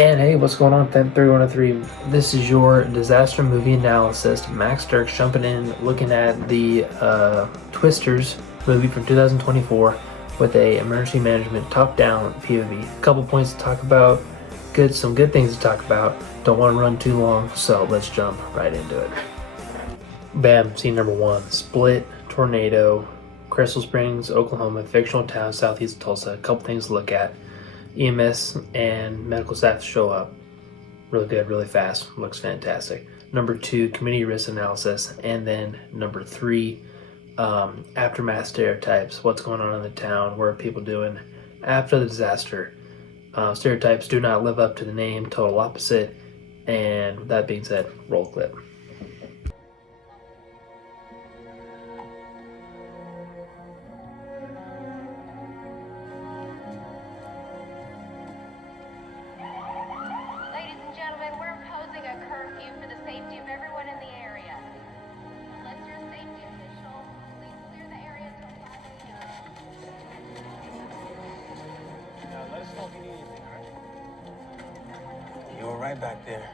And hey, what's going on, Feb 3103? This is your disaster movie analyst, Max Dirks, jumping in, looking at the Twisters movie from 2024 with a emergency management top-down POV. A couple points to talk about, some good things to talk about. Don't want to run too long, so let's jump right into it. Bam, scene number one: split, tornado, Crystal Springs, Oklahoma, fictional town southeast of Tulsa. A couple things to look at. EMS and medical staff show up. Really good, really fast, looks fantastic. Number two, community risk analysis. And then number three, aftermath stereotypes. What's going on in the town? What are people doing after the disaster? Stereotypes do not live up to the name, total opposite. And with that being said, roll clip. Ladies and gentlemen, we're imposing a curfew for the safety of everyone in the area. Unless you're a safety official, please clear the area until 5 a.m. Now, let us know if you need anything, all right? You're right back there.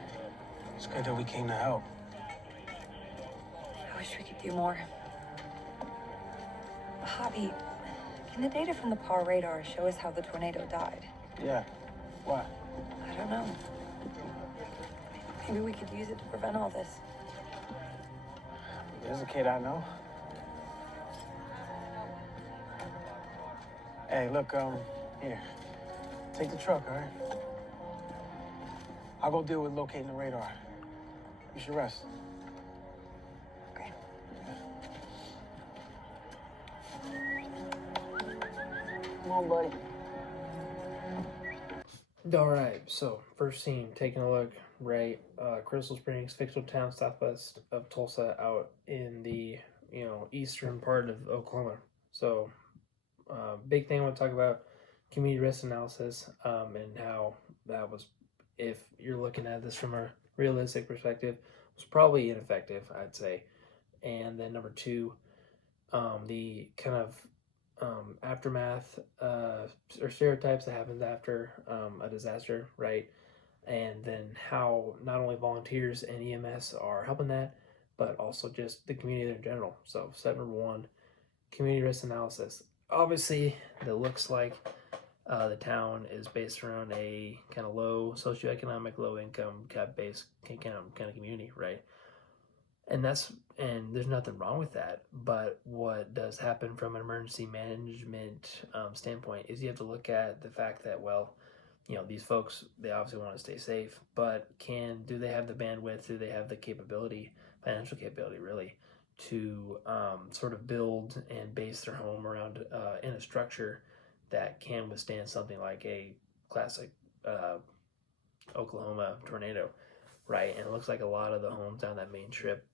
It's good that we came to help. I wish we could do more. Javi, can the data from the power radar show us how the tornado died? Yeah. Why? I don't know. Maybe we could use it to prevent all this. There's a kid I know. Hey, look, here. Take the truck, all right? I'll go deal with locating the radar. You should rest. Okay. Come on, buddy. All right, so first scene, taking a look, right, Crystal Springs, fictional town southwest of Tulsa, out in the eastern part of Oklahoma. So big thing I want to talk about: community risk analysis, and how that was, if you're looking at this from a realistic perspective, was probably ineffective, I'd say. And then number two, the kind of aftermath or stereotypes that happens after a disaster, right? And then how not only volunteers and EMS are helping that, but also just the community in general. So step number one, community risk analysis. Obviously, it looks like the town is based around a kind of low socioeconomic, low income, based kind of community, right? And there's nothing wrong with that. But what does happen from an emergency management standpoint is you have to look at the fact that, well, these folks, they obviously want to stay safe, but do they have the bandwidth? Do they have the capability, financial capability, really, to sort of build and base their home around in a structure that can withstand something like a classic Oklahoma tornado, right? And it looks like a lot of the homes down that main strip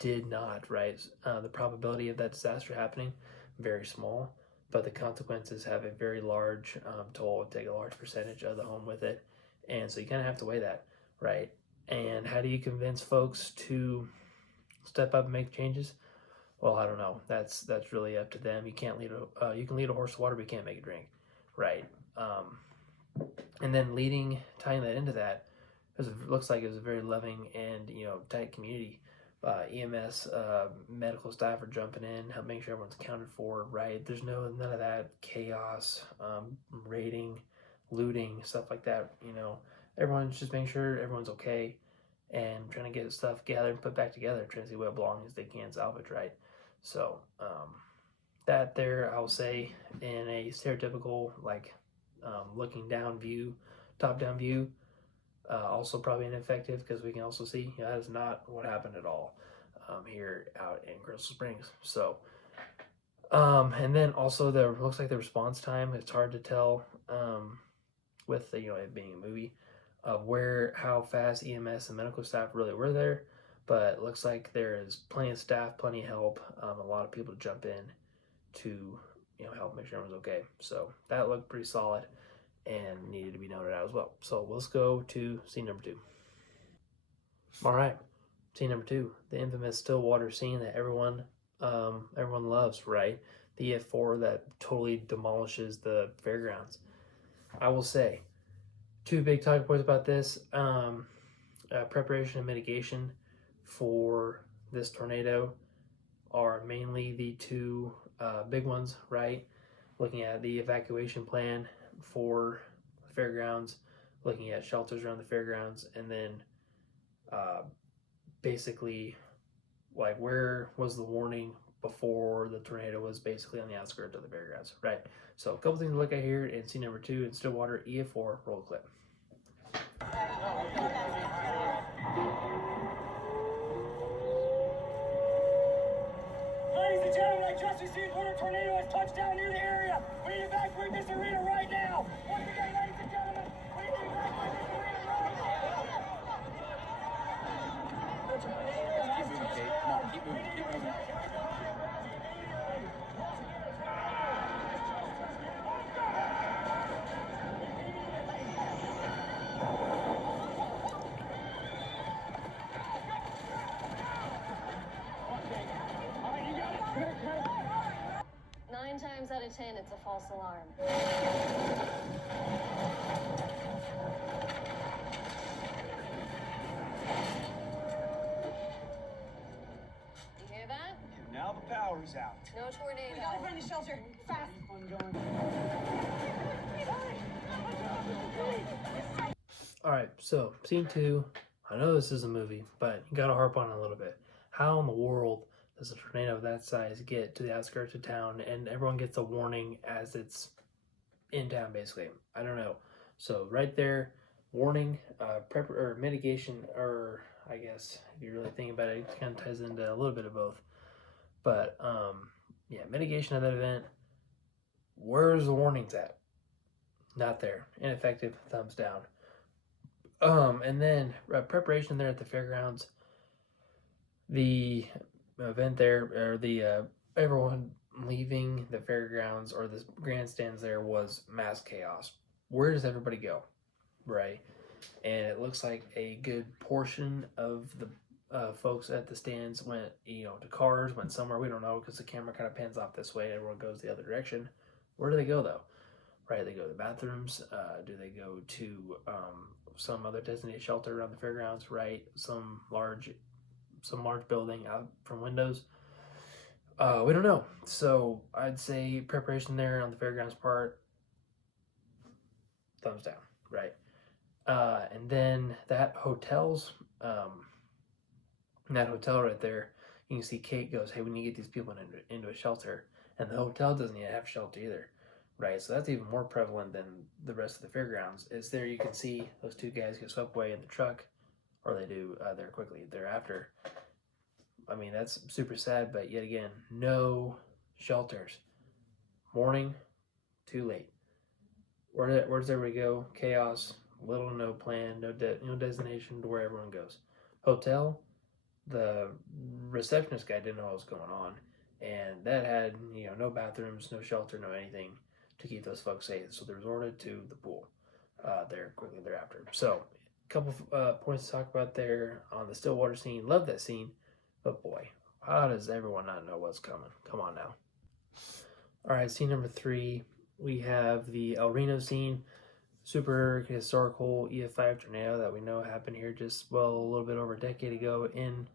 did not, right? The probability of that disaster happening, very small, but the consequences have a very large toll and take a large percentage of the home with it. And so you kind of have to weigh that, right? And how do you convince folks to step up and make changes? Well, I don't know. That's really up to them. You can't you can lead a horse to water, but you can't make it drink, right? And then tying that into that, looks like it was a very loving and tight community. EMS, medical staff are jumping in, help make sure everyone's accounted for, right? There's none of that chaos, raiding, looting, stuff like that. Everyone's just making sure everyone's okay and trying to get stuff gathered and put back together, trying to see what belongings they can salvage, right? So that there, I'll say, in a stereotypical looking down view, top down view. Also probably ineffective, because we can also see that is not what happened at all here out in Crystal Springs. So and then also looks like the response time, it's hard to tell with it being a movie of how fast EMS and medical staff really were there, but it looks like there is plenty of staff, plenty of help, a lot of people to jump in to help make sure everyone's okay. So that looked pretty solid and needed to be noted out as well. So let's go to scene number two. All right, scene number two, the infamous Stillwater scene that everyone loves, right? The EF4 that totally demolishes the fairgrounds. I will say, two big talking points about this. Preparation and mitigation for this tornado are mainly the two big ones, right? Looking at the evacuation plan for the fairgrounds, looking at shelters around the fairgrounds, and then basically like where was the warning before the tornado was basically on the outskirts of the fairgrounds, right? So a couple things to look at here in scene number 2 in Stillwater, EF4, roll clip. Ladies and gentlemen, I just received word a tornado has touched down near the area. We need to evacuate this arena right now. Once again, ladies and gentlemen, we need to evacuate this arena right now. Keep moving. Nine times out of 10, it's a false alarm. You hear that? Now the power is out. No tornado. We gotta find a shelter. Fast. All right, so scene 2. I know this is a movie, but you gotta harp on it a little bit. How in the world does a tornado of that size get to the outskirts of town and everyone gets a warning as it's in town, basically? I don't know. So right there, warning, prep or mitigation, or I guess if you really think about it, it kind of ties into a little bit of both. But yeah, mitigation of that event. Where's the warnings at? Not there. Ineffective. Thumbs down. And then preparation there at the fairgrounds. The event there, or the everyone leaving the fairgrounds or the grandstands there was mass chaos. Where does everybody go, right? And it looks like a good portion of the folks at the stands went, to cars, went somewhere. We don't know because the camera kind of pans off this way and everyone goes the other direction. Where do they go though? Right? They go to the bathrooms. Do they go to some other designated shelter around the fairgrounds? Right? Some large building out from windows. We don't know. So I'd say preparation there on the fairgrounds part, thumbs down, right? And then that hotel right there, you can see Kate goes, hey, we need to get these people into a shelter. And the hotel doesn't even have shelter either, right? So that's even more prevalent than the rest of the fairgrounds. Is there you can see those two guys get swept away in the truck, or they do there quickly thereafter. I mean, that's super sad, but yet again, no shelters. Morning, too late. Where does everybody go? Chaos, little to no plan, no designation to where everyone goes. Hotel, the receptionist guy didn't know what was going on, and that had no bathrooms, no shelter, no anything to keep those folks safe. So they resorted to the pool there quickly thereafter. So a couple points to talk about there on the Stillwater scene. Love that scene. But boy, how does everyone not know what's coming? Come on now. All right, scene number 3. We have the El Reno scene. Super historical EF5 tornado that we know happened here just, a little bit over a decade ago in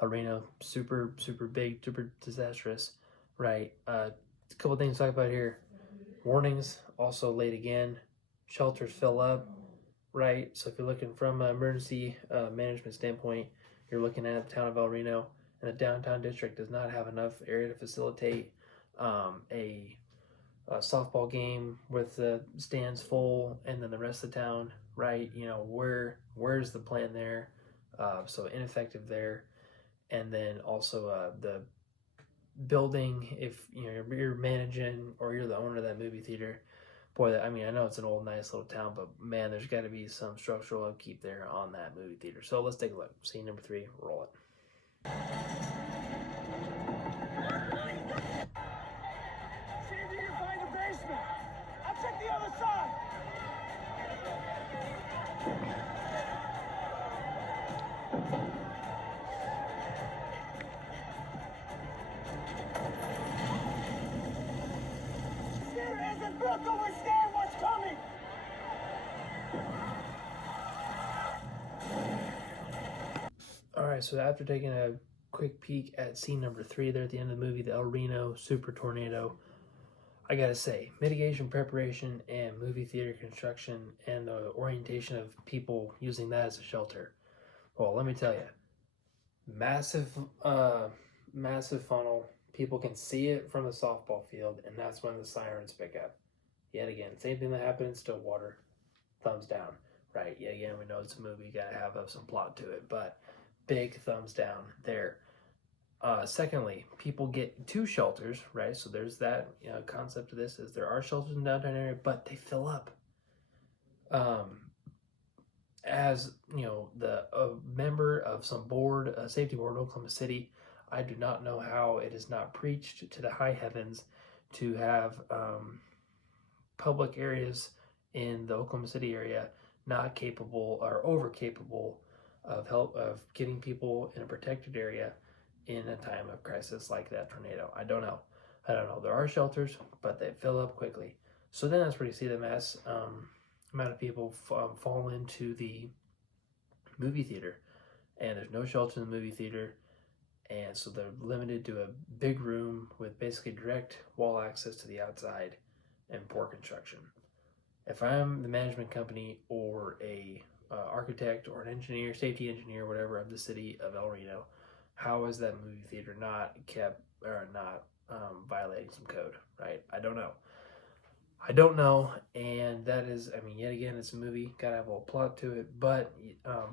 El Reno. Super, super big, super disastrous, right? A couple things to talk about here. Warnings, also late again. Shelters fill up, right? So if you're looking from an emergency management standpoint, you're looking at the town of El Reno, and the downtown district does not have enough area to facilitate a softball game with the stands full, and then the rest of the town, right? Where's the plan there? So ineffective there. And then also the building, if you're managing or you're the owner of that movie theater, boy, I know it's an old nice little town, but man, there's got to be some structural upkeep there on that movie theater. So let's take a look. Scene number 3, roll it. See if you can find the basement. I'll check the other side. There isn't built to withstand what's coming. right, so after taking a quick peek at scene number 3 there at the end of the movie, the El Reno super tornado, I gotta say, mitigation preparation and movie theater construction and the orientation of people using that as a shelter. Well, let me tell you, massive funnel. People can see it from the softball field, and that's when the sirens pick up. Yet again, same thing that happened in Stillwater. Thumbs down, right? Yet again, we know it's a movie, gotta have some plot to it, but big thumbs down there. Secondly, people get 2 shelters, right? So there's that concept of this is there are shelters in the downtown area, but they fill up. As the member of some board, a safety board in Oklahoma City, I do not know how it is not preached to the high heavens to have public areas in the Oklahoma City area not capable or over capable of getting people in a protected area in a time of crisis like that tornado. I don't know. There are shelters, but they fill up quickly. So then that's where you see the mass amount of people fall into the movie theater, and there's no shelter in the movie theater, and so they're limited to a big room with basically direct wall access to the outside and poor construction. If I'm the management company or a architect or an engineer, safety engineer, whatever, of the city of El Reno, how is that movie theater not kept or not violating some code, right? I don't know, and that is, yet again, it's a movie, gotta have a little plot to it, but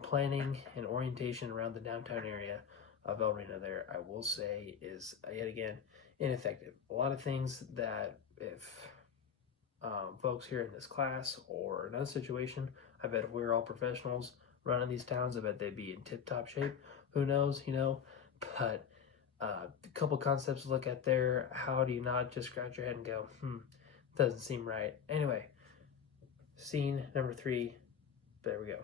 planning and orientation around the downtown area of El Reno there, I will say, is yet again ineffective. A lot of things that if folks here in this class or another situation, I bet if we were all professionals running these towns, I bet they'd be in tip-top shape. Who knows, but a couple concepts to look at there. How do you not just scratch your head and go, doesn't seem right. Anyway, scene number 3, there we go.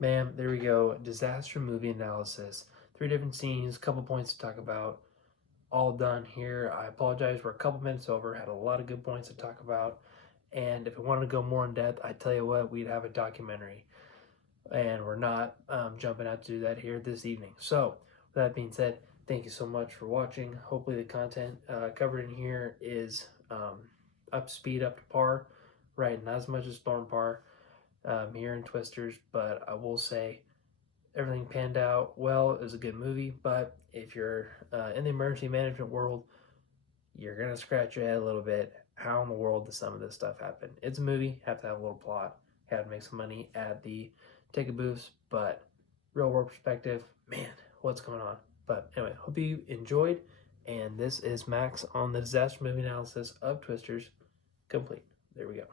Bam, there we go. Disaster movie analysis. 3 different scenes, couple points to talk about. All done here. I apologize, we're a couple minutes over. Had a lot of good points to talk about. And if I wanted to go more in depth, I tell you what, we'd have a documentary. And we're not jumping out to do that here this evening. So, with that being said, thank you so much for watching. Hopefully the content covered in here is up to par, right? Not as much as Storm Par here in Twisters, but I will say everything panned out well. It was a good movie, but if you're in the emergency management world, you're going to scratch your head a little bit. How in the world does some of this stuff happen? It's a movie, have to have a little plot, have to make some money at the ticket booths, but real world perspective, man, what's going on? But anyway, hope you enjoyed, and this is Max on the disaster movie analysis of Twisters complete. There we go.